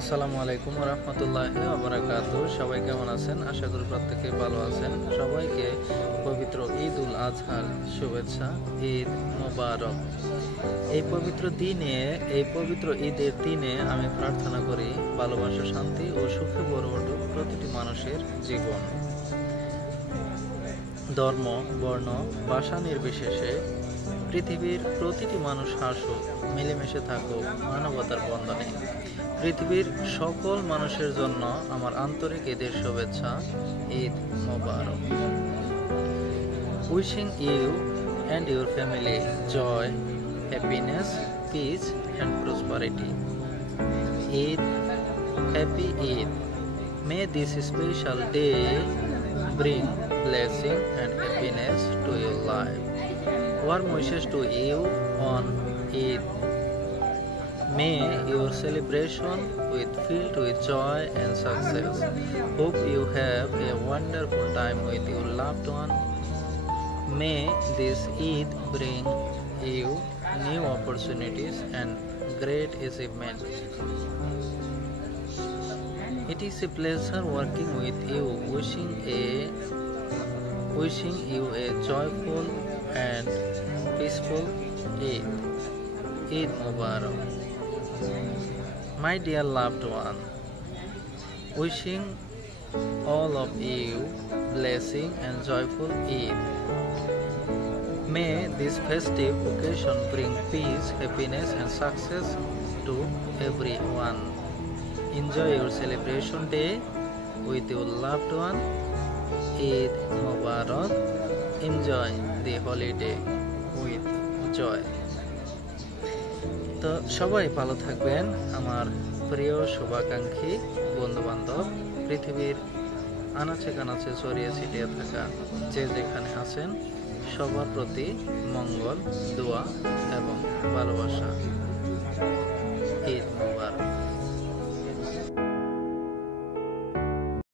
আসসালামু আলাইকুম ওয়া রাহমাতুল্লাহি ওয়া বারাকাতুহু। সবাই কেমন আছেন? আশা করি প্রত্যেকেই ভালো আছেন। সবাইকে পবিত্র ঈদ উল আজহার শুভেচ্ছা। ঈদ মোবারক। এই পবিত্র ঈদের দিনে আমি প্রার্থনা করি ভালোবাসা, শান্তি ও সুখে ভরে উঠুক প্রতিটি মানুষের জীবন। ধর্ম, বর্ণ, ভাষা নির্বিশেষে পৃথিবীর প্রতিটি মানুষ হাসুক, মিলেমিশে থাকুক মানবতার বন্ধনে। পৃথিবীর সকল মানুষের জন্য আমার আন্তরিক ঈদের শুভেচ্ছা। Eid Mubarak. Wishing you and your family joy, happiness, peace and prosperity. Eid, happy Eid. May this special day bring blessing and happiness to your life. Warm wishes to you on Eid. May your celebration with filled with joy and success. Hope you have a wonderful time with your loved one. May this Eid bring you new opportunities and great achievements. It is a pleasure working with you, wishing you a joyful and peaceful Eid. Eid Mubarak. My dear loved one, wishing all of you blessing and joyful Eid. May this festive occasion bring peace, happiness and success to everyone. Enjoy your celebration day with your loved one. Eid Mubarak. Enjoy the holiday with joy. তো সবাই ভালো থাকবেন। আমার প্রিয় শুভাকাঙ্ক্ষী বন্ধুবান্ধব, পৃথিবীর আনাচে কানাচে ছড়িয়ে ছিটিয়ে থাকা যে যেখানে আছেন সবার প্রতি মঙ্গল, দোয়া এবং ভালোবাসা।